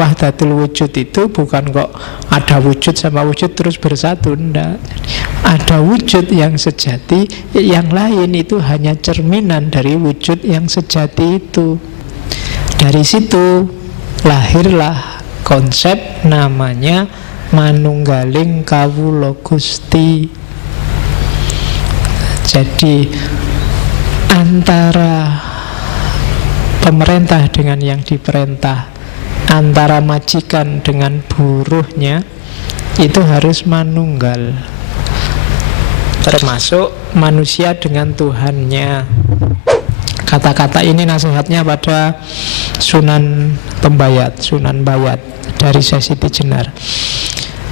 wahdatul wujud itu bukan kok ada wujud sama wujud terus bersatu, enggak. Ada wujud yang sejati, yang lain itu hanya cerminan dari wujud yang sejati itu. Dari situ lahirlah konsep namanya manunggaling kawula Gusti. Jadi antara pemerintah dengan yang diperintah, antara majikan dengan buruhnya, itu harus manunggal. Termasuk manusia dengan Tuhannya. Kata-kata ini nasihatnya pada Sunan Pembayat, Sunan Bayat dari Sesiti Jenar.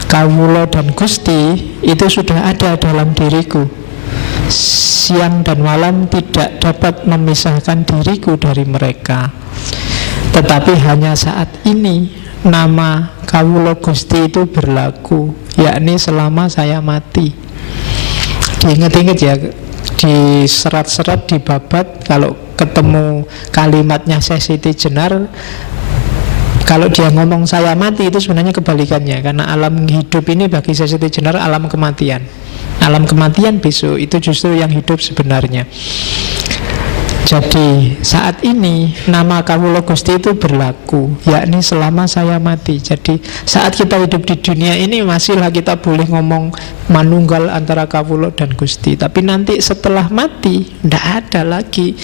Kawula dan Gusti itu sudah ada dalam diriku. Siang dan malam tidak dapat memisahkan diriku dari mereka. Tetapi hanya saat ini nama Kawula Gusti itu berlaku, yakni selama saya mati. Diingat-ingat ya, di serat-serat, di babat, kalau ketemu kalimatnya Sesiti Jenar, kalau dia ngomong saya mati, itu sebenarnya kebalikannya. Karena alam hidup ini bagi Sesiti Jenar alam kematian. Alam kematian besok itu justru yang hidup sebenarnya. Jadi saat ini nama Kawula Gusti itu berlaku, yakni selama saya mati. Jadi saat kita hidup di dunia ini masihlah kita boleh ngomong manunggal antara Kawula dan Gusti. Tapi nanti setelah mati tidak ada lagi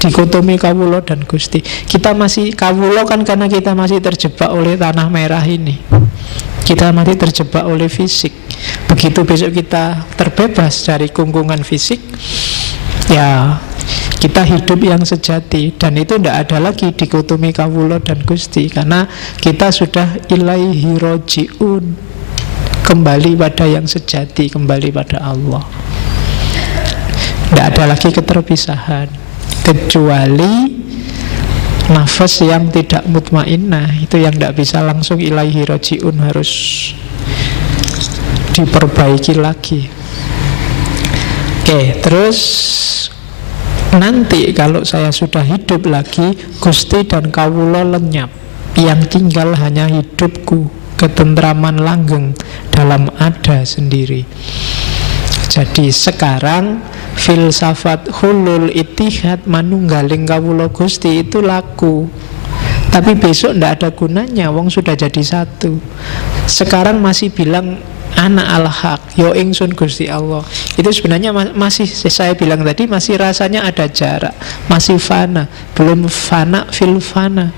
dikotomi Kawula dan Gusti. Kita masih Kawula kan karena kita masih terjebak oleh tanah merah ini. Kita masih terjebak oleh fisik. Begitu besok kita terbebas dari kungkungan fisik, ya kita hidup yang sejati. Dan itu tidak ada lagi dikotomi Kawula dan Gusti, karena kita sudah ilaihi roji'un, kembali pada yang sejati, kembali pada Allah. Tidak ada lagi keterpisahan, kecuali nafas yang tidak mutmainnah, itu yang tidak bisa langsung ilaihi roji'un, harus diperbaiki lagi. Oke, terus nanti kalau saya sudah hidup lagi, Gusti dan Kawula lenyap. Yang tinggal hanya hidupku, ketentraman langgeng dalam ada sendiri. Jadi sekarang filsafat hulul itihad manunggaling Kawula Gusti itu laku. Tapi besok tidak ada gunanya, wong sudah jadi satu. Sekarang masih bilang anak al-haq, yo ingsun Gusti Allah. Itu sebenarnya masih, saya bilang tadi, masih rasanya ada jarak, masih fana, belum fana fil fana.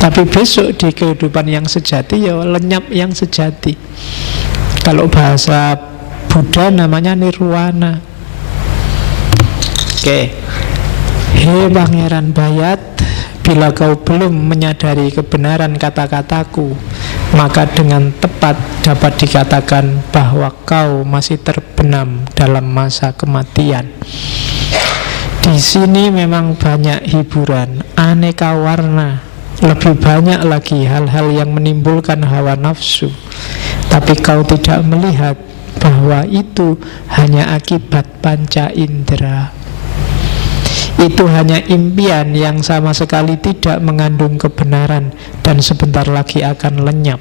Tapi besok di kehidupan yang sejati, ya lenyap yang sejati. Kalau bahasa Buddha namanya nirwana. Oke. Hei Pangeran Bayat, bila kau belum menyadari kebenaran kata-kataku, maka dengan tepat dapat dikatakan bahwa kau masih terbenam dalam masa kematian. Di sini memang banyak hiburan, aneka warna, lebih banyak lagi hal-hal yang menimbulkan hawa nafsu. Tapi kau tidak melihat bahwa itu hanya akibat panca indera. Itu hanya impian yang sama sekali tidak mengandung kebenaran dan sebentar lagi akan lenyap.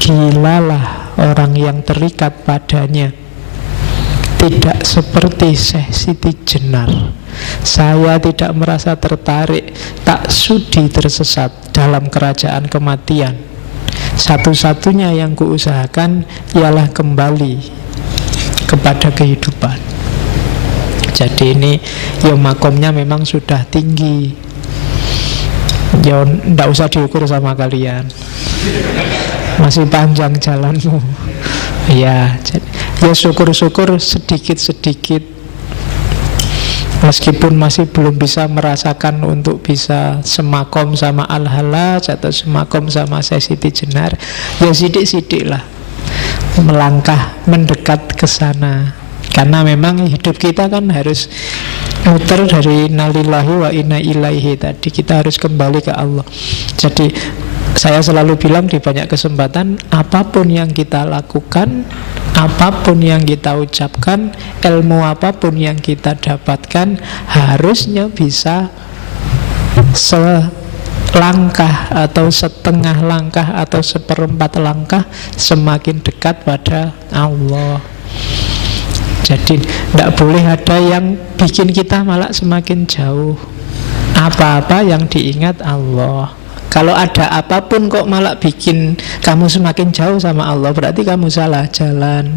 Gilalah orang yang terikat padanya. Tidak seperti Syekh Siti Jenar. Saya tidak merasa tertarik, tak sudi tersesat dalam kerajaan kematian. Satu-satunya yang kuusahakan ialah kembali kepada kehidupan. Jadi ini ya makomnya memang sudah tinggi. Ya ndak usah diukur sama kalian, masih panjang jalanmu. Ya syukur-syukur sedikit-sedikit. Meskipun masih belum bisa merasakan untuk bisa semakom sama Al-Halaj atau semakom sama Sesiti Jenar, ya sidik-sidik lah melangkah mendekat ke sana. Karena memang hidup kita kan harus muter dari nalillahi wa inna ilaihi tadi. Kita harus kembali ke Allah. Jadi saya selalu bilang di banyak kesempatan, apapun yang kita lakukan, apapun yang kita ucapkan, ilmu apapun yang kita dapatkan, harusnya bisa langkah atau setengah langkah atau seperempat langkah semakin dekat pada Allah. Jadi tidak boleh ada yang bikin kita malah semakin jauh. Apa-apa yang diingat Allah. Kalau ada apapun kok malah bikin kamu semakin jauh sama Allah, berarti kamu salah jalan,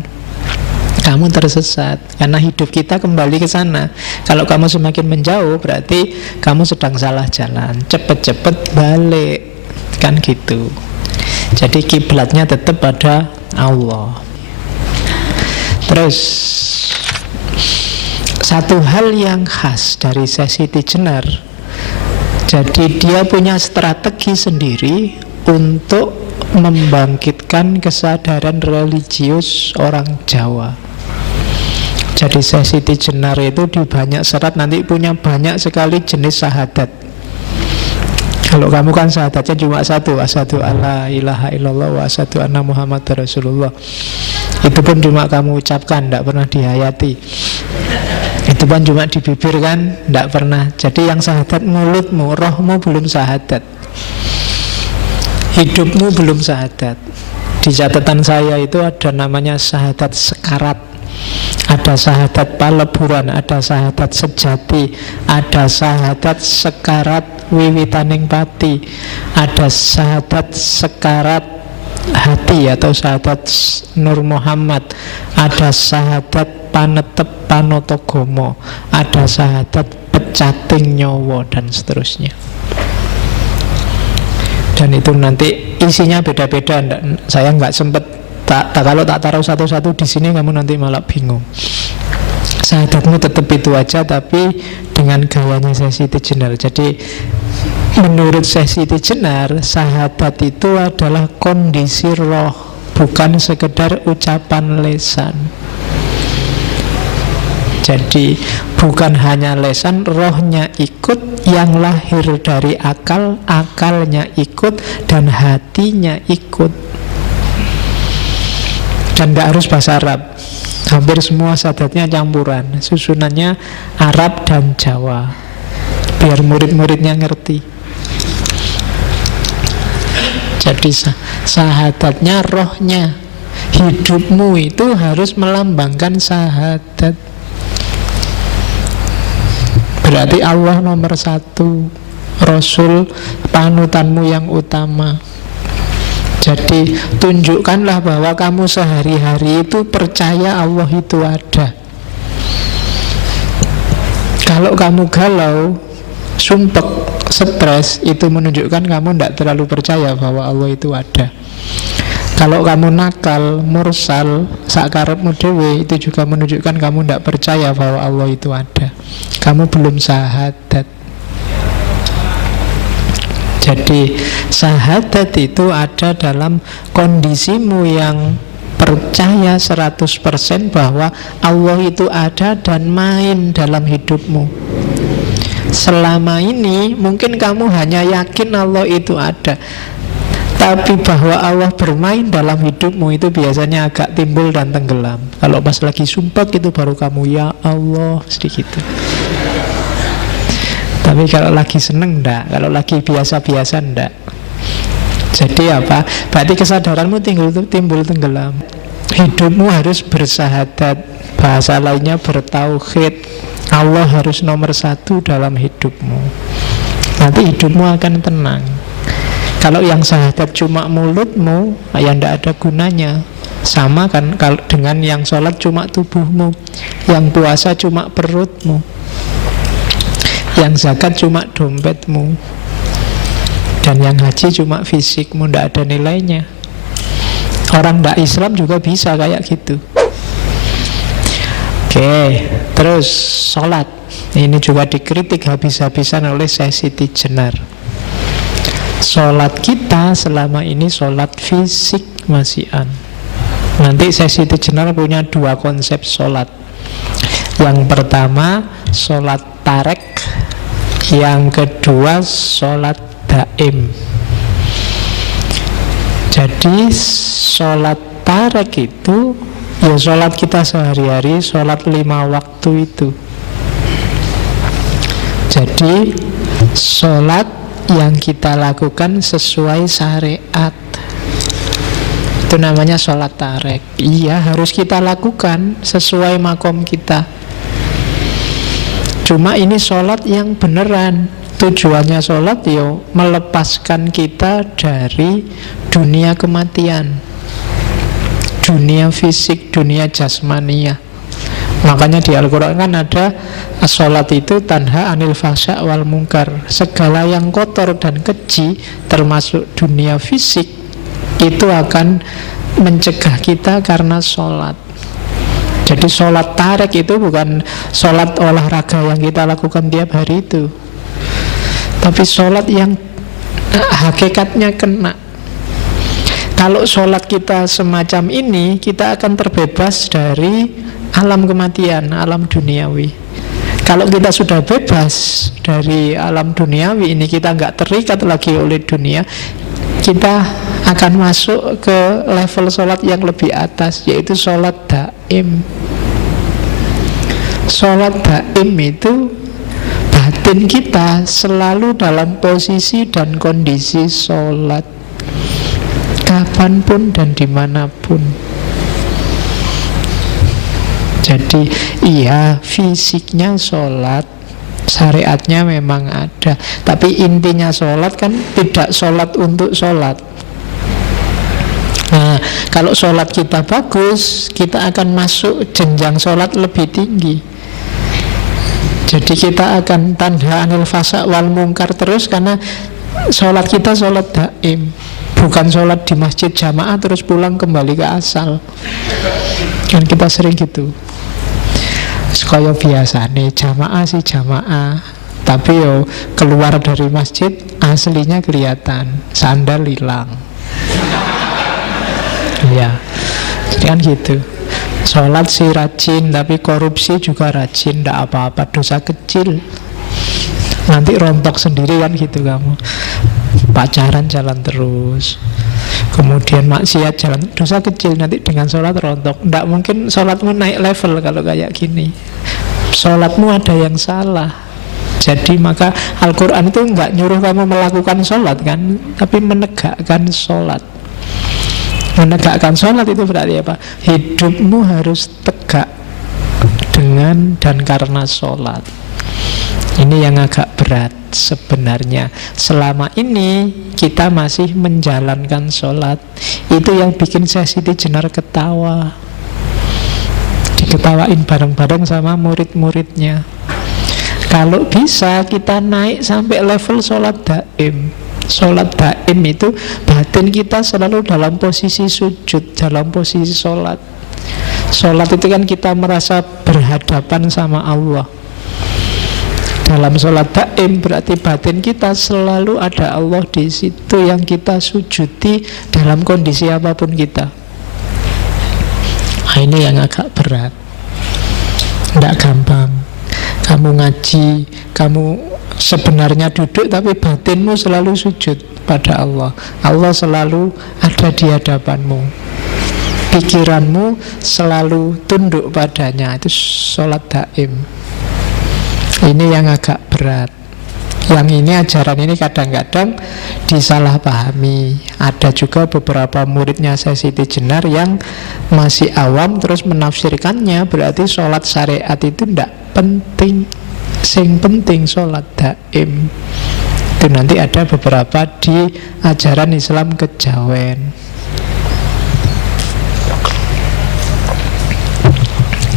kamu tersesat. Karena hidup kita kembali ke sana. Kalau kamu semakin menjauh, berarti kamu sedang salah jalan. Cepet-cepet balik, kan gitu. Jadi kiblatnya tetap pada Allah. Terus satu hal yang khas dari sesi Tignar, jadi dia punya strategi sendiri untuk membangkitkan kesadaran religius orang Jawa. Jadi sesi Tignar itu di banyak serat nanti punya banyak sekali jenis syahadat. Kalau kamu kan syahadatnya cuma satu, asyhadu alla ilaha illallah wa asyhadu anna Muhammad Rasulullah. Itu pun cuma kamu ucapkan, tidak pernah dihayati. Itu kan cuma di bibir kan, tidak pernah. Jadi yang syahadat mulutmu, rohmu belum syahadat, hidupmu belum syahadat. Di catatan saya itu ada namanya syahadat sekarat, ada syahadat paleburan, ada syahadat sejati, ada syahadat sekarat wiwitaning pati, ada syahadat sekarat hati atau syahadat Nur Muhammad, ada syahadat panetep panotogomo, ada syahadat pecating nyowo, dan seterusnya. Dan itu nanti isinya beda-beda. Saya nggak sempet kalau tak taruh satu-satu di sini kamu nanti malah bingung. Syahadatmu tetap itu aja, tapi dengan gayanya sesi Tignar. Jadi menurut sesi Tignar, syahadat itu adalah kondisi roh, bukan sekedar ucapan lisan. Jadi bukan hanya lisan, rohnya ikut, yang lahir dari akal, akalnya ikut, dan hatinya ikut. Dan gak harus bahasa Arab. Hampir semua syahadatnya campuran, susunannya Arab dan Jawa, biar murid-muridnya ngerti. Jadi syahadatnya rohnya. Hidupmu itu harus melambangkan syahadat. Berarti Allah nomor satu, Rasul panutanmu yang utama. Jadi tunjukkanlah bahwa kamu sehari-hari itu percaya Allah itu ada. Kalau kamu galau, sumpek, stres, itu menunjukkan kamu tidak terlalu percaya bahwa Allah itu ada. Kalau kamu nakal, mursal, sakarepmu dhewe, itu juga menunjukkan kamu tidak percaya bahwa Allah itu ada. Kamu belum syahadat. Jadi syahadat itu ada dalam kondisimu yang percaya 100% bahwa Allah itu ada dan main dalam hidupmu. Selama ini mungkin kamu hanya yakin Allah itu ada, tapi bahwa Allah bermain dalam hidupmu itu biasanya agak timbul dan tenggelam. Kalau pas lagi sumpah itu baru kamu ya Allah sedikit. Tapi kalau lagi seneng enggak, kalau lagi biasa-biasa enggak. Jadi apa? Berarti kesadaranmu timbul tenggelam. Hidupmu harus bersyahadat, bahasa lainnya bertauhid. Allah harus nomor satu dalam hidupmu. Nanti hidupmu akan tenang. Kalau yang syahadat cuma mulutmu, ya tidak ada gunanya. Sama kan kalau dengan yang sholat cuma tubuhmu, yang puasa cuma perutmu, yang zakat cuma dompetmu, dan yang haji cuma fisikmu, tidak ada nilainya. Orang tidak Islam juga bisa kayak gitu. Oke, terus sholat. Ini juga dikritik habis-habisan oleh sesi Tignar. Sholat kita selama ini sholat fisik masihan. Nanti sesi Tignar punya dua konsep sholat. Yang pertama sholat tarek, yang kedua sholat daim. Jadi sholat tarek itu ya sholat kita sehari-hari, sholat 5 waktu itu. Jadi sholat yang kita lakukan sesuai syariat. Itu namanya sholat tarek. Iya, harus kita lakukan sesuai makom kita. Cuma ini sholat yang beneran. Tujuannya sholat yo melepaskan kita dari dunia kematian, dunia fisik, dunia jasmania. Makanya di Al-Quran kan ada sholat itu tanha anil fahsya wal mungkar. Segala yang kotor dan keji, termasuk dunia fisik, itu akan mencegah kita karena sholat. Jadi sholat tarek itu bukan sholat olahraga yang kita lakukan tiap hari itu, tapi sholat yang hakikatnya kena. Kalau sholat kita semacam ini, kita akan terbebas dari alam kematian, alam duniawi. Kalau kita sudah bebas dari alam duniawi ini, kita nggak terikat lagi oleh dunia, kita akan masuk ke level sholat yang lebih atas, yaitu sholat daim. Sholat daim itu batin kita selalu dalam posisi dan kondisi sholat, kapanpun dan dimanapun. Jadi iya, fisiknya sholat, syariatnya memang ada, tapi intinya sholat kan tidak sholat untuk sholat. Nah, kalau sholat kita bagus, kita akan masuk jenjang sholat lebih tinggi. Jadi kita akan tanha anil fasa wal mungkar terus, karena sholat kita sholat daim, bukan sholat di masjid jamaah terus pulang kembali ke asal. Kan kita sering gitu. Sekaya biasa nih, jamaah sih jamaah, tapi yo keluar dari masjid aslinya kelihatan, sandal hilang. Ya, jadi kan gitu. Sholat sih rajin, tapi korupsi juga rajin, ndak apa-apa, dosa kecil. Nanti rontok sendiri kan gitu kamu. Pacaran jalan terus, kemudian maksiat jalan, dosa kecil, nanti dengan sholat rontok. Ndak mungkin sholatmu naik level kalau kayak gini. Sholatmu ada yang salah. Jadi maka Al-Quran itu nggak nyuruh kamu melakukan sholat kan, tapi menegakkan sholat. Menegakkan sholat itu berarti apa? Hidupmu harus tegak dengan dan karena sholat. Ini yang agak berat sebenarnya. Selama ini kita masih menjalankan sholat. Itu yang bikin saya Siti Jenar ketawa. Diketawain bareng-bareng sama murid-muridnya. Kalau bisa kita naik sampai level sholat daim. Sholat daim itu batin kita selalu dalam posisi sujud, dalam posisi sholat. Sholat itu kan kita merasa berhadapan sama Allah. Dalam sholat daim berarti batin kita selalu ada Allah di situ yang kita sujudi dalam kondisi apapun kita. Nah, ini yang agak berat. Tidak gampang. Kamu ngaji, kamu sebenarnya duduk, tapi batinmu selalu sujud pada Allah. Allah selalu ada di hadapanmu. Pikiranmu selalu tunduk padanya. Itu sholat daim. Ini yang agak berat. Yang ini, ajaran ini kadang-kadang disalahpahami. Ada juga beberapa muridnya saya Siti Jenar yang masih awam terus menafsirkannya berarti sholat syariat itu tidak penting. Sing penting sholat daim. Itu nanti ada beberapa di ajaran Islam kejawen.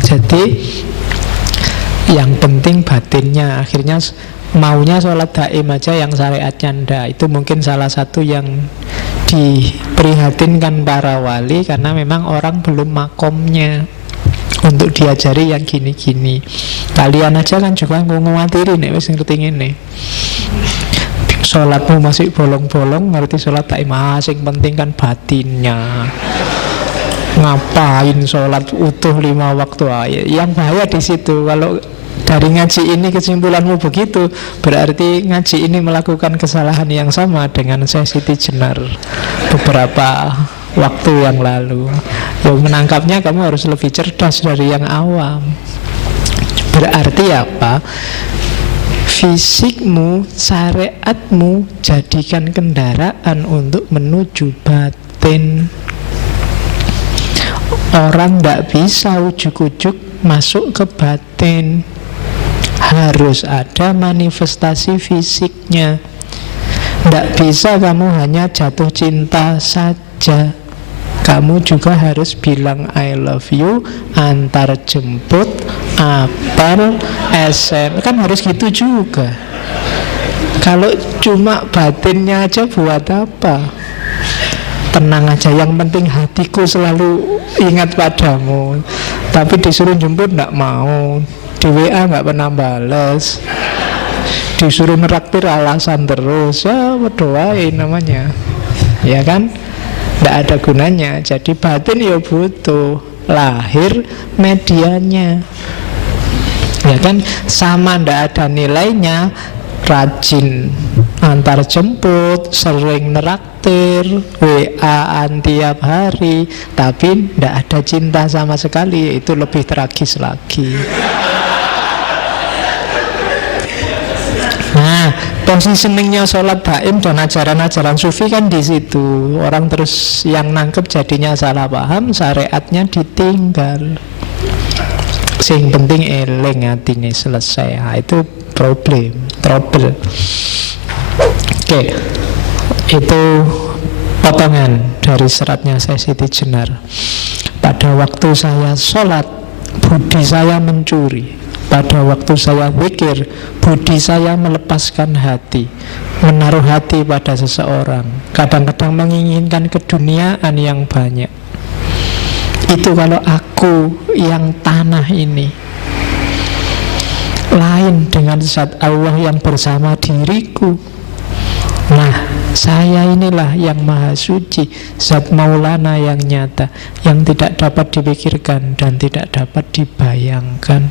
Jadi yang penting batinnya. Akhirnya maunya sholat daim aja, yang syariatnya ndak. Itu mungkin salah satu yang diprihatinkan para wali, karena memang orang belum makomnya untuk diajari yang gini-gini. Kalian aja kan juga ngawatiri nek wis ngerti ngene. Sholatmu masih bolong-bolong, ngerti sholat daim. Sing penting kan batinnya. Ngapain sholat utuh 5 waktu aja? Yang bahaya di situ. Kalau dari ngaji ini kesimpulanmu begitu, berarti ngaji ini melakukan kesalahan yang sama dengan saya Siti Jenar beberapa waktu yang lalu. Yang menangkapnya kamu harus lebih cerdas dari yang awam. Berarti apa? Fisikmu, syariatmu jadikan kendaraan untuk menuju batin. Orang tidak bisa ujuk-ujuk masuk ke batin. Harus ada manifestasi fisiknya. Tidak bisa kamu hanya jatuh cinta saja. Kamu juga harus bilang I love you, antar jemput, apel, SM. Kan harus gitu juga. Kalau cuma batinnya aja buat apa? Tenang aja, yang penting hatiku selalu ingat padamu. Tapi disuruh jemput nggak mau, di WA nggak pernah balas, disuruh neraktir alasan terus. Ya berdoain namanya, ya kan? Tidak ada gunanya. Jadi batin ya butuh lahir medianya, ya kan? Sama tidak ada nilainya rajin antar jemput, sering neraktir, WA-an tiap hari, tapi tidak ada cinta sama sekali. Itu lebih tragis lagi. Nah, positioningnya sholat daim dan ajaran-ajaran sufi kan di situ. Orang terus yang nangkep jadinya salah paham, syariatnya ditinggal. Sing penting eling hatine selesai. Nah, itu trouble. Oke. Itu potongan dari seratnya Syekh Siti Jenar. Pada waktu saya sholat, budi saya mencuri. Pada waktu saya zikir, budi saya melepaskan hati, menaruh hati pada seseorang. Kadang-kadang menginginkan keduniaan yang banyak. Itu kalau aku yang tanah ini. Lain dengan zat Allah yang bersama diriku. Nah, saya inilah yang maha suci, zat Maulana yang nyata, yang tidak dapat dipikirkan dan tidak dapat dibayangkan.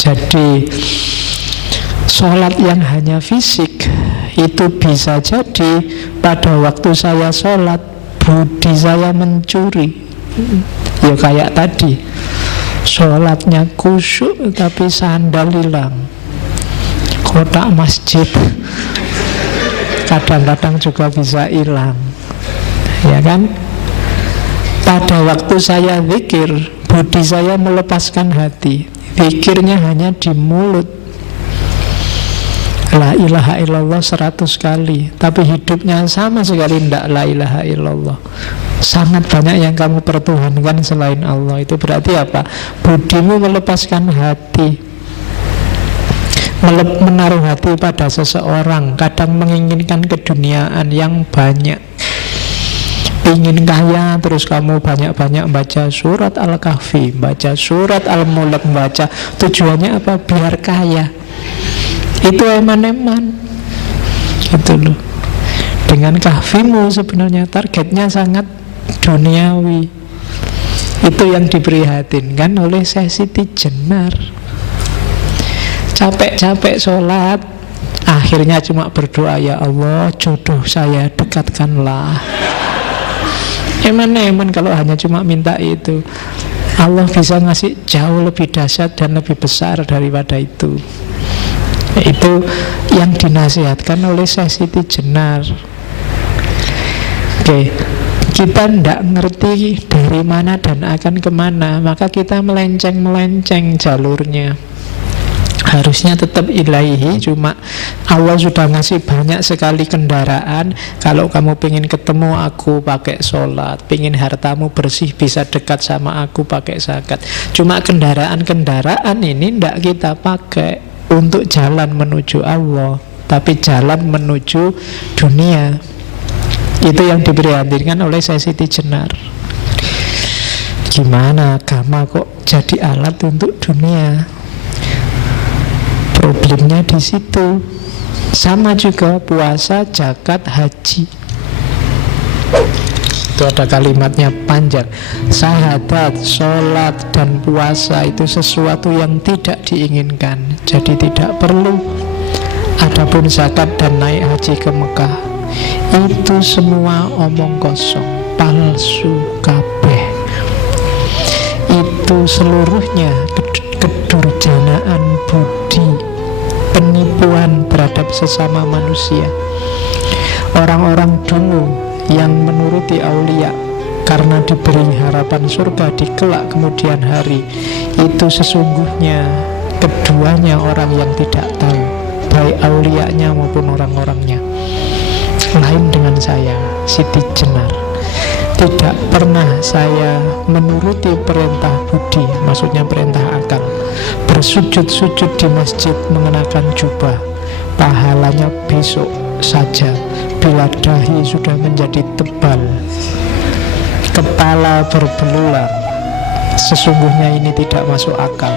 Jadi sholat yang hanya fisik itu bisa jadi pada waktu saya sholat budi saya mencuri. Ya kayak tadi, sholatnya khusyuk tapi sandal hilang, kotak masjid kadang-kadang juga bisa hilang, ya kan? Pada waktu saya zikir, budi saya melepaskan hati. Zikirnya hanya di mulut, la ilaha illallah 100 kali, tapi hidupnya sama sekali tidak la ilaha illallah. Sangat banyak yang kamu pertuhankan selain Allah. Itu berarti apa? Budimu melepaskan hati, menaruh hati pada seseorang. Kadang menginginkan keduniaan yang banyak, ingin kaya, terus kamu banyak-banyak baca surat Al-Kahfi, baca surat Al-Mulk, baca. Tujuannya apa? Biar kaya. Itu eman-eman, gitu loh. Dengan kahfimu sebenarnya targetnya sangat duniawi. Itu yang diprihatinkan oleh Syekh Siti Jenar. Capek-capek sholat, akhirnya cuma berdoa, ya Allah, jodoh saya dekatkanlah. Eman kalau hanya cuma minta itu. Allah bisa ngasih jauh lebih dahsyat dan lebih besar daripada itu. Itu yang dinasihatkan oleh Syekh Siti Jenar. Oke, kita tidak ngerti dari mana dan akan kemana, maka kita melenceng jalurnya. Harusnya tetap ilahi, cuma Allah sudah ngasih banyak sekali kendaraan. Kalau kamu pengen ketemu aku pakai sholat, pengen hartamu bersih bisa dekat sama aku pakai zakat. Cuma kendaraan-kendaraan ini tidak kita pakai untuk jalan menuju Allah, tapi jalan menuju dunia. Itu yang diprihatinkan oleh Syekh Siti Jenar. Gimana agama kok jadi alat untuk dunia? Problemnya di situ. Sama juga puasa, zakat, haji. Itu ada kalimatnya panjang. Syahadat, sholat, dan puasa itu sesuatu yang tidak diinginkan, jadi tidak perlu. Adapun zakat dan naik haji ke Mekah, itu semua omong kosong, palsu kabeh. Itu seluruhnya kedurjanaan budi. penipuan terhadap sesama manusia. Orang-orang dulu yang menuruti aulia karena diberi harapan surga di kelak kemudian hari, itu sesungguhnya keduanya orang yang tidak tahu, baik aulianya maupun orang-orangnya. Lain dengan saya, Siti Jenar. Tidak pernah saya menuruti perintah budi, maksudnya perintah akal, bersujud-sujud di masjid mengenakan jubah. Pahalanya besok saja, bila dahi sudah menjadi tebal, kepala berbelulang. Sesungguhnya ini tidak masuk akal.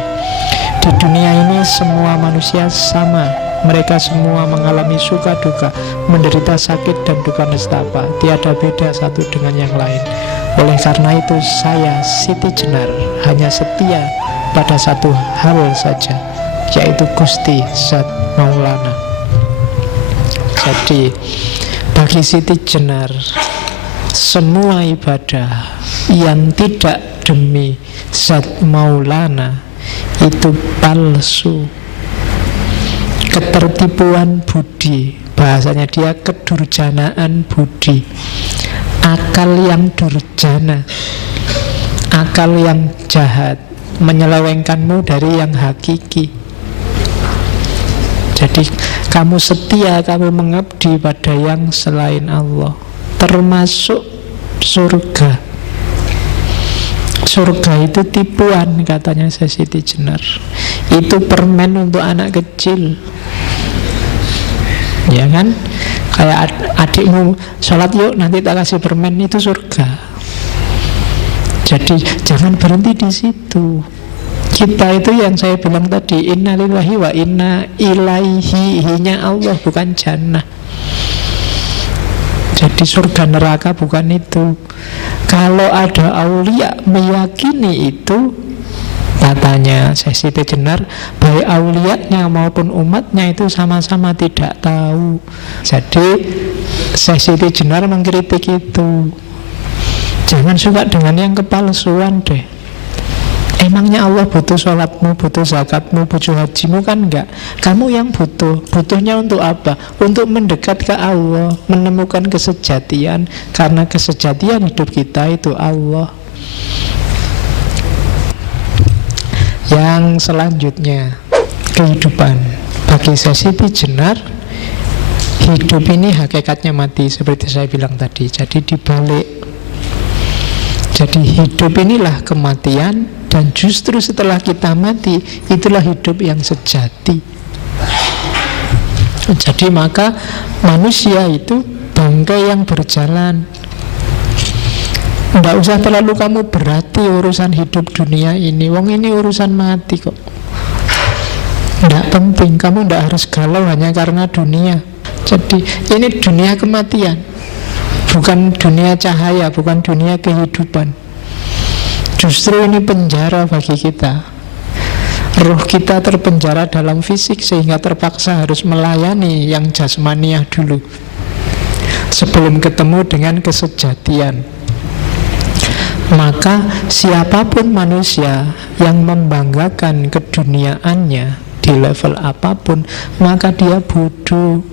Di dunia ini semua manusia sama. Mereka semua mengalami suka duka, menderita sakit dan duka nestapa. Tiada beda satu dengan yang lain. Oleh karena itu saya, Siti Jenar, hanya setia pada satu hal saja, yaitu Gusti Zat Maulana. Jadi bagi Siti Jenar, semua ibadah yang tidak demi Zat Maulana itu palsu. Ketertipuan budi, bahasanya dia kedurjanaan budi, akal yang durjana, akal yang jahat, menyelewengkanmu dari yang hakiki. Jadi kamu setia, kamu mengabdi pada yang selain Allah, termasuk surga. Surga itu tipuan, katanya Siti Jenar. Itu permen untuk anak kecil, ya kan? Kayak adikmu sholat yuk nanti tak kasih permen, itu surga. Jadi jangan berhenti di situ. Kita itu yang saya bilang tadi, inna lillahi wa inna ilaihi, hinya Allah bukan jannah. Jadi surga neraka bukan itu. Kalau ada aulia meyakini itu, katanya Siti Jenar, baik aulianya maupun umatnya itu sama-sama tidak tahu. Jadi Siti Jenar mengkritik itu. Jangan suka dengan yang kepalsuan deh. Emangnya Allah butuh sholatmu, butuh zakatmu, butuh hajimu? Kan enggak. Kamu yang butuh. Butuhnya untuk apa? Untuk mendekat ke Allah, menemukan kesejatian. Karena kesejatian hidup kita itu Allah. Yang selanjutnya, kehidupan. Bagi Siti Jenar, hidup ini hakikatnya mati, seperti saya bilang tadi. Jadi dibalik. Jadi hidup inilah kematian, dan justru setelah kita mati, itulah hidup yang sejati. Jadi maka manusia itu bangkai yang berjalan. Tidak usah terlalu kamu berarti urusan hidup dunia ini. Wong ini urusan mati kok. Tidak penting, kamu tidak harus galau hanya karena dunia. Jadi ini dunia kematian, bukan dunia cahaya, bukan dunia kehidupan. Justru ini penjara bagi kita. Ruh kita terpenjara dalam fisik sehingga terpaksa harus melayani yang jasmaniah dulu sebelum ketemu dengan kesejatian. Maka siapapun manusia yang membanggakan keduniaannya di level apapun, maka dia bodoh.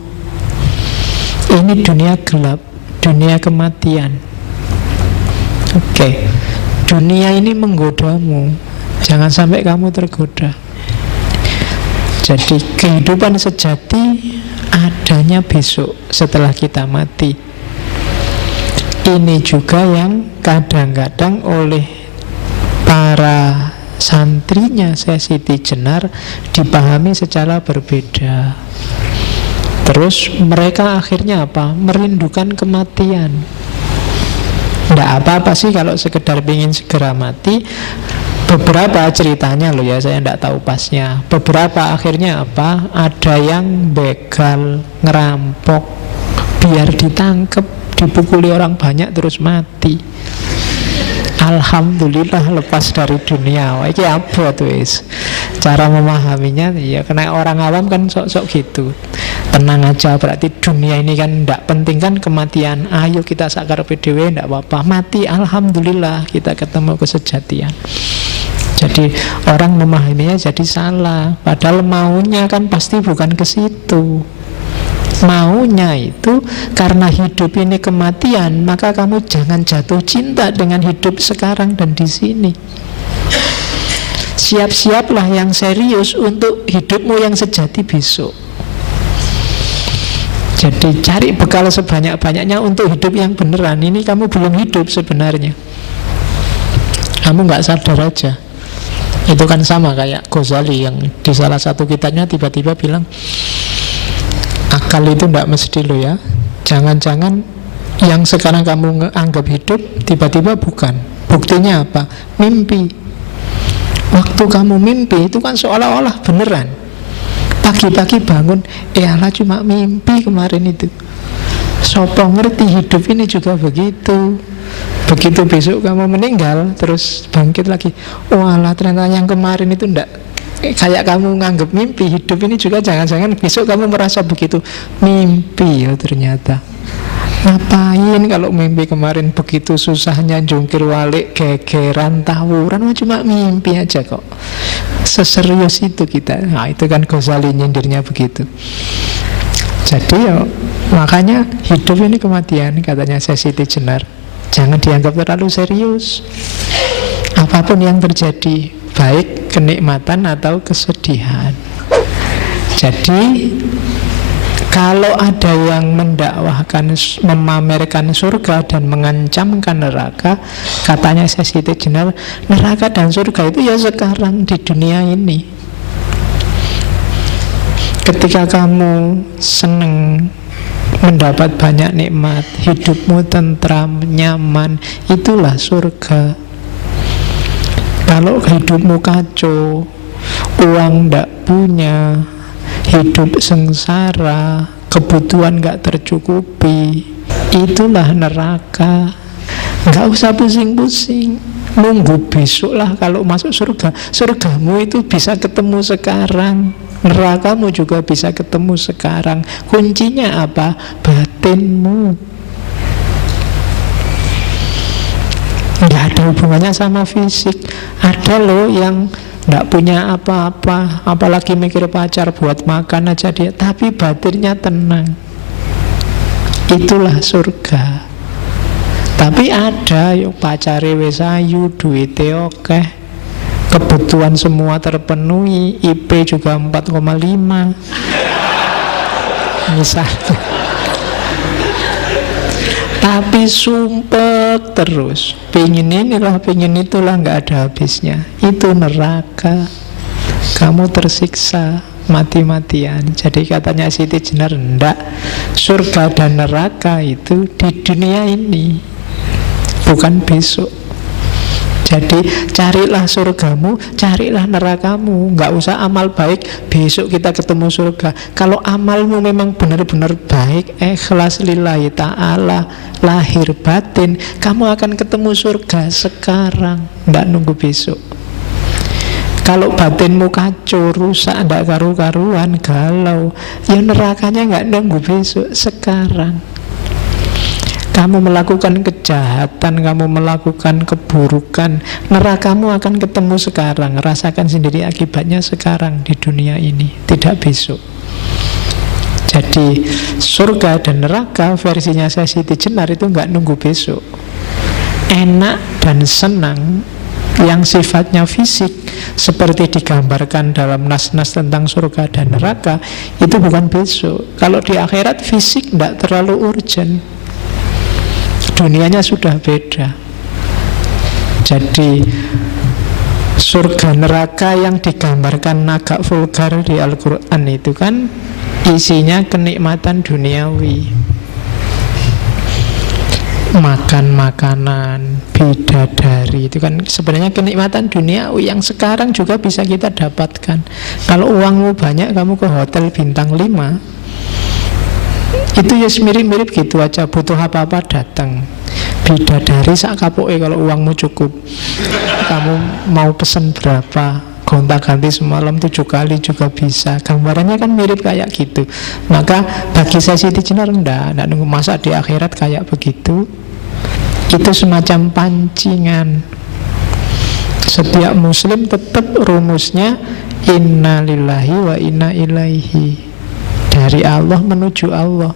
Ini dunia gelap, dunia kematian. Oke. Dunia ini menggodamu, jangan sampai kamu tergoda. Jadi kehidupan sejati adanya besok setelah kita mati. Ini juga yang kadang-kadang oleh para santrinya Siti Jenar dipahami secara berbeda. Terus mereka akhirnya apa? Merindukan kematian. Tidak apa-apa sih kalau sekedar ingin segera mati. Beberapa ceritanya loh ya, saya tidak tahu pasnya. Beberapa akhirnya apa? Ada yang begal, ngerampok, biar ditangkap, dipukuli orang banyak terus mati. Alhamdulillah lepas dari dunia. Wah, ini apa tuh is? Cara memahaminya ya kena orang awam kan sok-sok gitu. Tenang aja, berarti dunia ini kan tidak penting kan kematian. Ayo kita sakar PDW, tidak apa-apa. Mati, alhamdulillah kita ketemu kesejatian. Jadi orang memahaminya jadi salah. Padahal maunya kan pasti bukan ke situ. Maunya itu karena hidup ini kematian, maka kamu jangan jatuh cinta dengan hidup sekarang dan di sini. Siap-siaplah yang serius untuk hidupmu yang sejati besok. Jadi cari bekal sebanyak-banyaknya untuk hidup yang beneran. Ini kamu belum hidup sebenarnya. Kamu gak sadar aja. Itu kan sama kayak Ghazali yang di salah satu kitabnya tiba-tiba bilang, akal itu tidak mesti lo ya. Jangan-jangan yang sekarang kamu anggap hidup tiba-tiba bukan. Buktinya apa? Mimpi. Waktu kamu mimpi itu kan seolah-olah beneran. Pagi-pagi bangun, alah cuma mimpi kemarin itu. Sopo ngerti hidup ini juga begitu. Begitu besok kamu meninggal, terus bangkit lagi, alah ternyata yang kemarin itu ndak kayak kamu nganggap mimpi. Hidup ini juga jangan-jangan besok kamu merasa begitu, mimpi ya ternyata. Ngapain kalau mimpi kemarin begitu susahnya jungkir walik, gegeran, tawuran, cuma mimpi aja kok. Seserius itu kita. Nah itu kan Ghazali nyindirnya begitu. Jadi ya makanya hidup ini kematian, katanya Siti Jenar. Jangan dianggap terlalu serius. Apapun yang terjadi, baik kenikmatan atau kesedihan. Jadi kalau ada yang mendakwahkan, memamerkan surga dan mengancamkan neraka, katanya Siti Jenar, neraka dan surga itu ya sekarang di dunia ini. Ketika kamu seneng mendapat banyak nikmat, hidupmu tentram, nyaman, itulah surga. Kalau hidupmu kacau, uang ndak punya, hidup sengsara, kebutuhan gak tercukupi, itulah neraka. Gak usah pusing-pusing, nunggu besok lah kalau masuk surga. Surgamu itu bisa ketemu sekarang, nerakamu juga bisa ketemu sekarang. Kuncinya apa? Batinmu. Gak ada hubungannya sama fisik. Ada loh yang nggak punya apa-apa, apalagi mikir pacar buat makan aja dia, tapi batinnya tenang. Itulah surga. Tapi ada yang pacare wis ayu, duite akeh, kebutuhan semua terpenuhi, IP juga 4,5 misalnya, tapi sumpek terus, pengen inilah, pengen itulah, nggak ada habisnya. Itu neraka. Kamu tersiksa mati-matian. Jadi katanya Siti Jenar, enggak, surga dan neraka itu di dunia ini, bukan besok. Jadi carilah surgamu, carilah nerakamu. Nggak usah amal baik, besok kita ketemu surga. Kalau amalmu memang benar-benar baik, ikhlas lillahi ta'ala, lahir batin, kamu akan ketemu surga sekarang, nggak nunggu besok. Kalau batinmu kacau, rusak, nggak karu-karuan, galau, ya nerakanya nggak nunggu besok, sekarang. Kamu melakukan kejahatan, kamu melakukan keburukan, nerakamu akan ketemu sekarang. Rasakan sendiri akibatnya sekarang di dunia ini, tidak besok. Jadi surga dan neraka versinya Siti Jenar itu nggak nunggu besok. Enak dan senang yang sifatnya fisik seperti digambarkan dalam nas-nas tentang surga dan neraka itu bukan besok. Kalau di akhirat fisik nggak terlalu urgent, dunianya sudah beda. Jadi surga neraka yang digambarkan agak vulgar di Al-Quran itu kan isinya kenikmatan duniawi, makan makanan, bidadari, itu kan sebenarnya kenikmatan duniawi yang sekarang juga bisa kita dapatkan. Kalau uangmu banyak, kamu ke hotel bintang 5, itu ya mirip-mirip gitu aja, butuh apa-apa datang. Bidadari sak kapoke kalau uangmu cukup. Kamu mau pesen berapa, gonta-ganti semalam 7 kali juga bisa. Gambarannya kan mirip kayak gitu. Maka bagi saya Siti Jenar enggak nunggu masa di akhirat kayak begitu. Itu semacam pancingan. Setiap muslim tetap rumusnya inna lillahi wa inna ilaihi, dari Allah menuju Allah.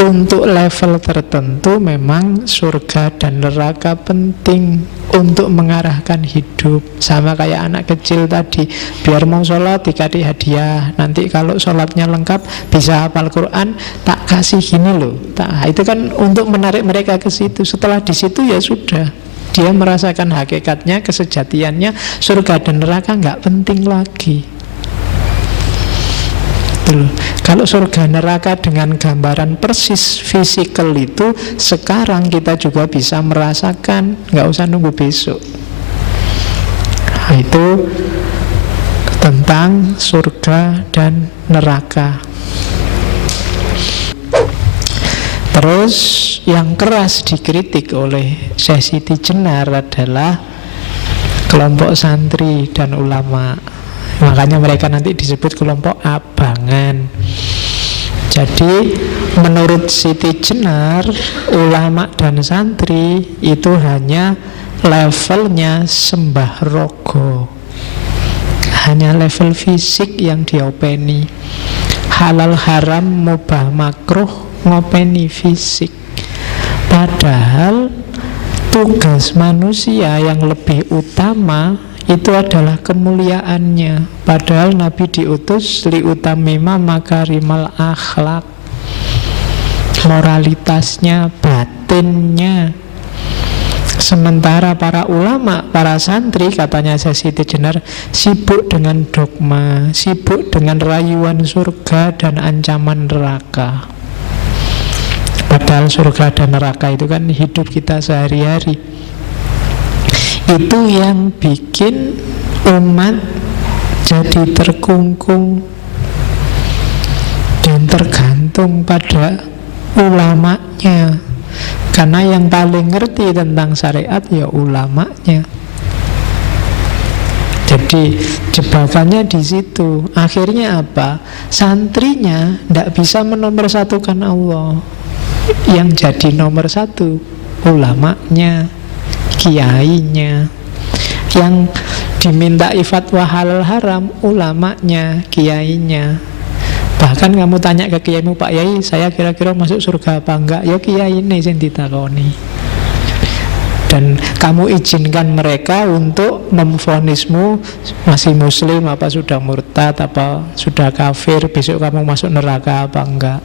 Untuk level tertentu memang surga dan neraka penting untuk mengarahkan hidup. Sama kayak anak kecil tadi, biar mau sholat dikasih hadiah, nanti kalau sholatnya lengkap bisa hafal Quran, tak kasih gini loh. Itu kan untuk menarik mereka ke situ. Setelah di situ ya sudah, dia merasakan hakikatnya, kesejatiannya. Surga dan neraka nggak penting lagi. Kalau surga neraka dengan gambaran persis fisikal itu, sekarang kita juga bisa merasakan, nggak usah nunggu besok. Nah, itu tentang surga dan neraka. Terus yang keras dikritik oleh Syekh Siti Jenar adalah kelompok santri dan ulama. Makanya mereka nanti disebut kelompok abangan. Jadi menurut Siti Jenar, ulama dan santri itu hanya levelnya sembah rogo, hanya level fisik yang diopeni. Halal haram mubah makruh ngopeni fisik. Padahal tugas manusia yang lebih utama itu adalah kemuliaannya. Padahal Nabi diutus liutamima makarimal akhlak, moralitasnya, batinnya. Sementara para ulama, para santri, katanya Siti Jenar, sibuk dengan dogma, sibuk dengan rayuan surga dan ancaman neraka. Padahal surga dan neraka itu kan hidup kita sehari-hari. Itu yang bikin umat jadi terkungkung dan tergantung pada ulamanya. Karena yang paling ngerti tentang syariat ya ulamanya. Jadi jebakannya di situ. Akhirnya apa? Santrinya tidak bisa menomorsatukan Allah. Yang jadi nomor satu ulamanya, kiainya. Yang diminta fatwa halal haram ulamanya, kiainya. Bahkan kamu tanya ke kiaimu, Pak Yai, saya kira-kira masuk surga apa enggak? Ya kiai ini yang ditakoni. Dan kamu izinkan mereka untuk memvonismu masih muslim, apa sudah murtad, apa sudah kafir, besok kamu masuk neraka apa enggak.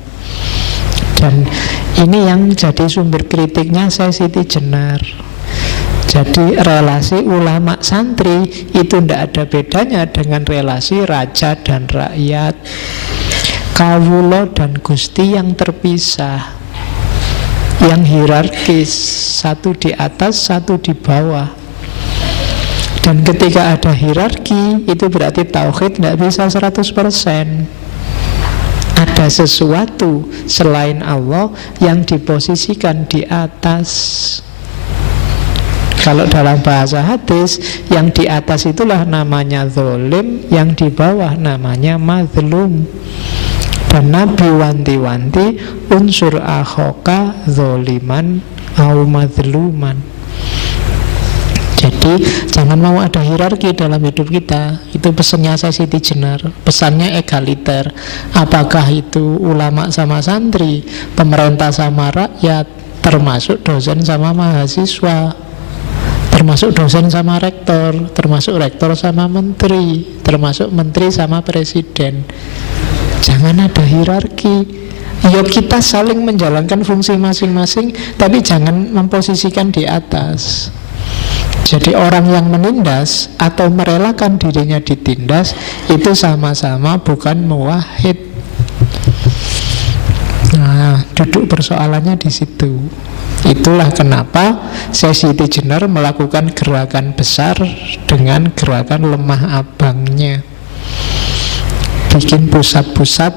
Dan ini yang jadi sumber kritiknya saya Siti Jenar. Jadi relasi ulama santri itu tidak ada bedanya dengan relasi raja dan rakyat, kawulo dan gusti yang terpisah, yang hierarkis, satu di atas, satu di bawah. Dan ketika ada hierarki, itu berarti tauhid tidak bisa 100%. Ada sesuatu selain Allah yang diposisikan di atas. Kalau dalam bahasa hadis, yang di atas itulah namanya zolim, yang di bawah namanya mazlum. Dan Nabi wanti-wanti unsur akhoka zoliman au mazluman. Jadi jangan mau ada hierarki dalam hidup kita. Itu pesannya saya Siti Jenar. Pesannya egaliter. Apakah itu ulama sama santri, pemerintah sama rakyat, termasuk dosen sama mahasiswa, termasuk dosen sama rektor, termasuk rektor sama menteri, termasuk menteri sama presiden. Jangan ada hierarki. Ya kita saling menjalankan fungsi masing-masing, tapi jangan memposisikan di atas. Jadi orang yang menindas atau merelakan dirinya ditindas itu sama-sama bukan muwahhid. Nah, duduk persoalannya di situ. Itulah kenapa Siti Jenar melakukan gerakan besar dengan gerakan lemah abangnya. Bikin pusat-pusat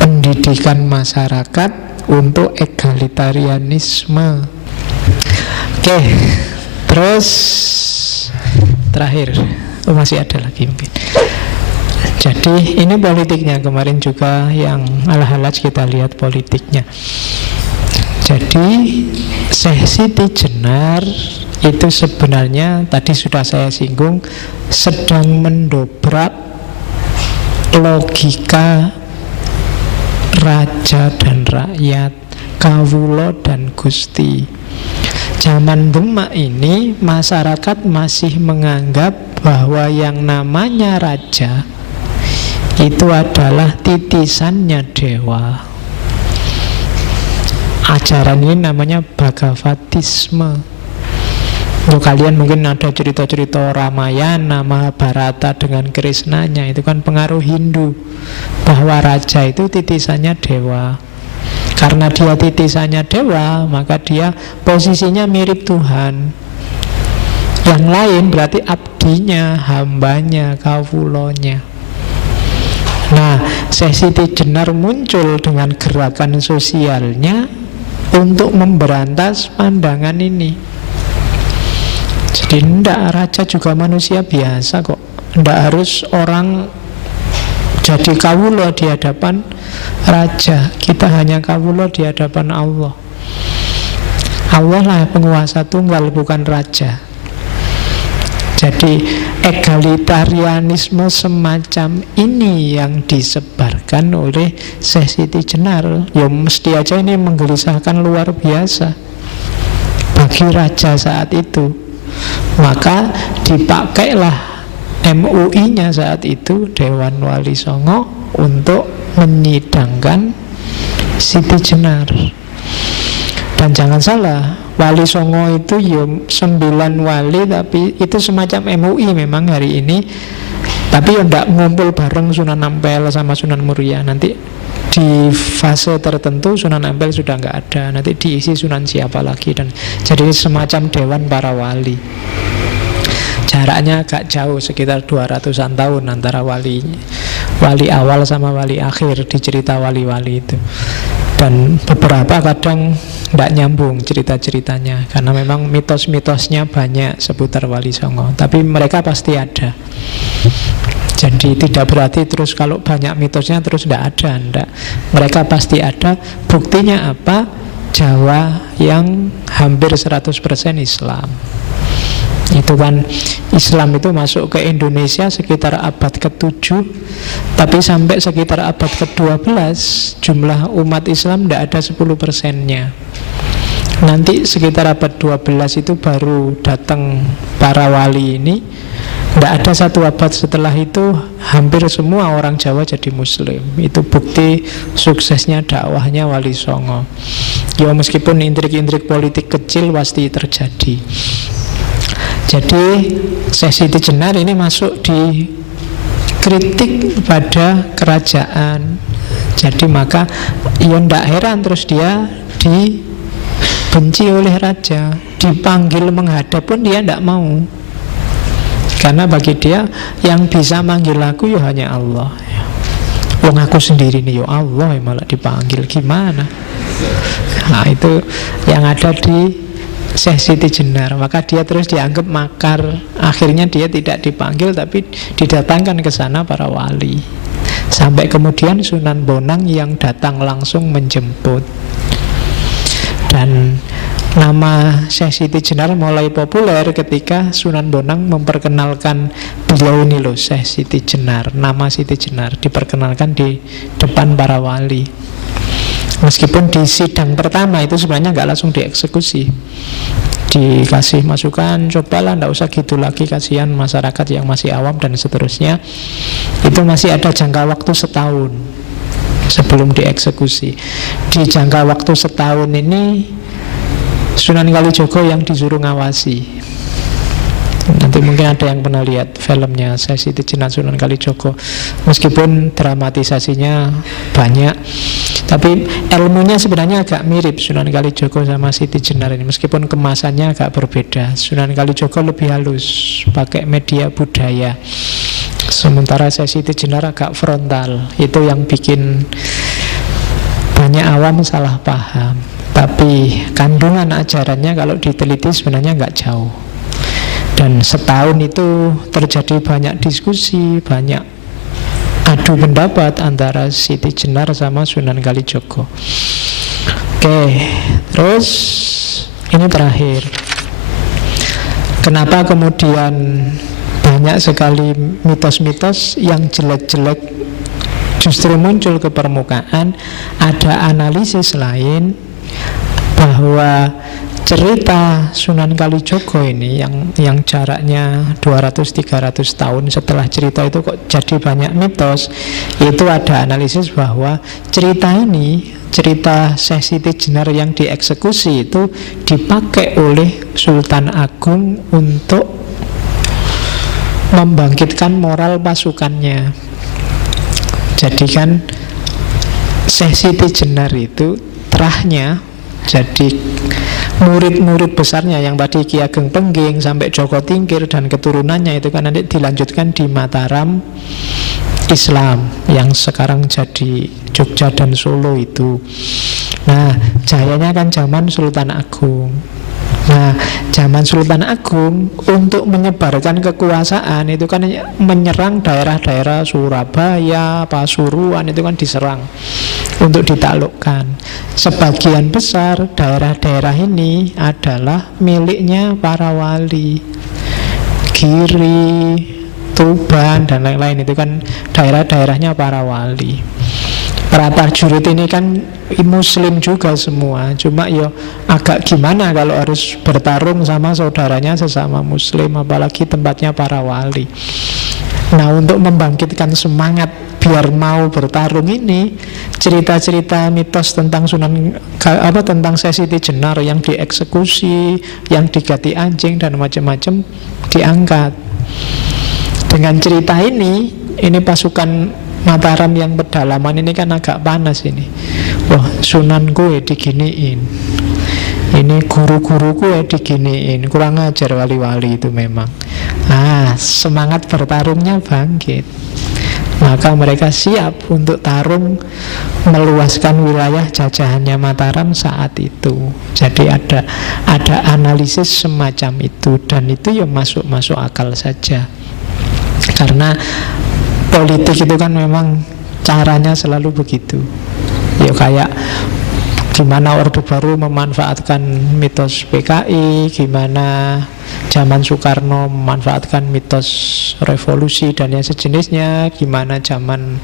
pendidikan masyarakat untuk egalitarianisme. Oke, terus terakhir, masih ada lagi mungkin. Jadi ini politiknya, kemarin juga yang Al-Halaj kita lihat politiknya. Jadi Syekh Siti Jenar itu sebenarnya tadi sudah saya singgung sedang mendobrak logika raja dan rakyat, kawula dan gusti. Zaman Demak ini masyarakat masih menganggap bahwa yang namanya raja itu adalah titisannya dewa. Ajaran ini namanya Bhagavatisme. Kalian mungkin ada cerita-cerita Ramayana, Mahabharata dengan Krishnanya, itu kan pengaruh Hindu, bahwa raja itu titisannya dewa. Karena dia titisannya dewa, maka dia posisinya mirip Tuhan. Yang lain berarti abdinya, hambanya, kawulonya. Nah, Syekh Siti Jenar muncul dengan gerakan sosialnya untuk memberantas pandangan ini. Jadi tidak, raja juga manusia biasa kok. Tidak harus orang jadi kawula di hadapan raja. Kita hanya kawula di hadapan Allah. Allah lah penguasa tunggal, bukan raja. Jadi egalitarianisme semacam ini yang disebarkan oleh Syekh Siti Jenar. Ya mesti aja ini menggelisahkan luar biasa bagi raja saat itu. Maka dipakailah MUI-nya saat itu, Dewan Wali Songo, untuk menyidangkan Siti Jenar. Dan jangan salah, Wali Songo itu ya 9 wali, tapi itu semacam MUI memang hari ini. Tapi ya tidak ngumpul bareng Sunan Ampel sama Sunan Muria. Nanti di fase tertentu Sunan Ampel sudah nggak ada, nanti diisi Sunan siapa lagi, dan jadi semacam dewan para wali. Jaraknya agak jauh, sekitar 200-an tahun antara wali awal sama wali akhir di cerita wali-wali itu. Dan beberapa kadang tidak nyambung cerita-ceritanya, karena memang mitos-mitosnya banyak seputar Wali Songo. Tapi mereka pasti ada. Jadi tidak berarti terus kalau banyak mitosnya terus tidak ada, enggak. Mereka pasti ada. Buktinya apa? Jawa yang hampir 100% Islam. Itu kan Islam itu masuk ke Indonesia sekitar abad ke-7, tapi sampai sekitar abad ke-12 jumlah umat Islam tidak ada 10%-nya. Nanti sekitar abad 12 itu baru datang para wali ini. Tidak ada satu abad setelah itu hampir semua orang Jawa jadi Muslim. Itu bukti suksesnya dakwahnya Wali Songo. Ya meskipun intrik-intrik politik kecil pasti terjadi. Jadi Syekh Siti Jenar ini masuk di kritik pada kerajaan. Jadi maka ya tidak heran terus dia dibenci oleh raja. Dipanggil menghadap pun dia tidak mau. Karena bagi dia yang bisa manggil aku ya hanya Allah. Wong aku sendiri nih ya Allah, malah dipanggil, gimana? Nah itu yang ada di Syekh Siti Jenar. Maka dia terus dianggap makar. Akhirnya dia tidak dipanggil, tapi didatangkan ke sana para wali. Sampai kemudian Sunan Bonang yang datang langsung menjemput. Dan nama Syekh Siti Jenar mulai populer ketika Sunan Bonang memperkenalkan beliau ini loh, Syekh Siti Jenar. Nama Siti Jenar diperkenalkan di depan para wali. Meskipun di sidang pertama itu sebenarnya nggak langsung dieksekusi, dikasih masukan, cobalah nggak usah gitu lagi, kasihan masyarakat yang masih awam dan seterusnya. Itu masih ada jangka waktu setahun sebelum dieksekusi. Di jangka waktu setahun ini Sunan Kalijogo yang disuruh ngawasi. Nanti mungkin ada yang pernah lihat filmnya Syekh Siti Jenar Sunan Kalijogo. Meskipun dramatisasinya banyak, tapi ilmunya sebenarnya agak mirip Sunan Kalijogo sama Siti Jenar ini. Meskipun kemasannya agak berbeda. Sunan Kalijogo lebih halus, pakai media budaya. Sementara Syekh Siti Jenar agak frontal. Itu yang bikin banyak awam salah paham. Tapi kandungan ajarannya kalau diteliti sebenarnya nggak jauh. Dan setahun itu terjadi banyak diskusi, banyak adu pendapat antara Siti Jenar sama Sunan Kalijogo. Oke, Terus ini terakhir, kenapa kemudian banyak sekali mitos-mitos yang jelek-jelek justru muncul ke permukaan? Ada analisis lain bahwa cerita Sunan Kalijogo ini yang jaraknya 200-300 tahun setelah cerita itu kok jadi banyak mitos. Itu ada analisis bahwa cerita ini, cerita Syekh Siti Jenar yang dieksekusi itu dipakai oleh Sultan Agung untuk membangkitkan moral pasukannya. Jadi kan Syekh Siti Jenar itu terahnya, jadi murid-murid besarnya yang tadi Ki Ageng Pengging sampai Joko Tingkir dan keturunannya itu kan nanti dilanjutkan di Mataram Islam yang sekarang jadi Jogja dan Solo itu. Nah, jayanya kan zaman Sultan Agung. Nah, zaman Sultan Agung untuk menyebarkan kekuasaan itu kan menyerang daerah-daerah Surabaya, Pasuruan, itu kan diserang untuk ditaklukkan. Sebagian besar daerah-daerah ini adalah miliknya para wali, Giri, Tuban, dan lain-lain. Itu kan daerah-daerahnya para wali. Para prajurit ini kan muslim juga semua, cuma ya agak gimana kalau harus bertarung sama saudaranya sesama muslim, apalagi tempatnya para wali. Nah, untuk membangkitkan semangat biar mau bertarung ini, cerita-cerita mitos tentang tentang Syekh Siti Jenar yang dieksekusi, yang diganti anjing dan macam-macam diangkat. Dengan cerita ini pasukan Mataram yang pedalaman ini kan agak panas ini. Wah, Sunan gue diginiin, ini guru-guruku diginiin, kurang ajar wali-wali itu memang. Semangat bertarungnya bangkit. Maka mereka siap untuk tarung meluaskan wilayah jajahannya Mataram saat itu. Jadi ada analisis semacam itu, dan itu ya masuk akal saja. Karena politik itu kan memang caranya selalu begitu. Ya kayak gimana Orde Baru memanfaatkan mitos PKI, gimana zaman Soekarno memanfaatkan mitos revolusi dan yang sejenisnya, gimana zaman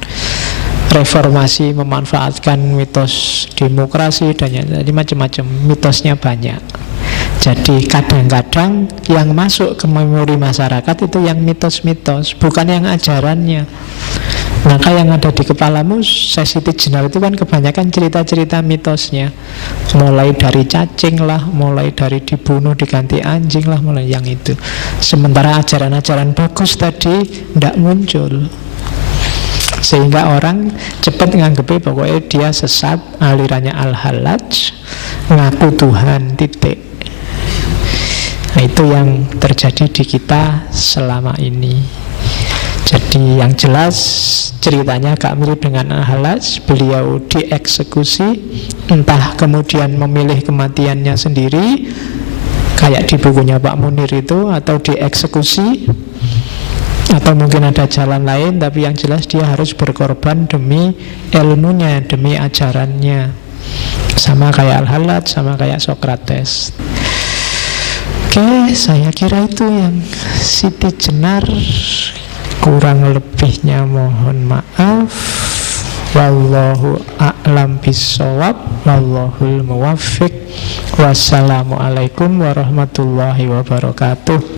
reformasi memanfaatkan mitos demokrasi dan jadi macam-macam, mitosnya banyak. Jadi kadang-kadang yang masuk ke memori masyarakat itu yang mitos-mitos, bukan yang ajarannya. Maka yang ada di kepalamu Syekh Siti Jenar itu kan kebanyakan cerita-cerita mitosnya, mulai dari cacing lah, mulai dari dibunuh diganti anjing lah, mulai yang itu. Sementara ajaran-ajaran bagus tadi tidak muncul, sehingga orang cepat nganggepnya pokoknya dia sesat, alirannya Al-Hallaj, ngaku Tuhan, titik. Nah, itu yang terjadi di kita selama ini. Jadi yang jelas ceritanya agak mirip dengan Al-Hallaj. Beliau dieksekusi, entah kemudian memilih kematiannya sendiri kayak di bukunya Pak Munir itu, atau dieksekusi, atau mungkin ada jalan lain. Tapi yang jelas dia harus berkorban demi ilmunya, demi ajarannya. Sama kayak Al-Hallaj, sama kayak Sokrates. Oke, saya kira itu yang Siti Jenar. Kurang lebihnya mohon maaf. Wallahu a'lam bishawab, wallahul muwaffiq. Wassalamualaikum warahmatullahi wabarakatuh.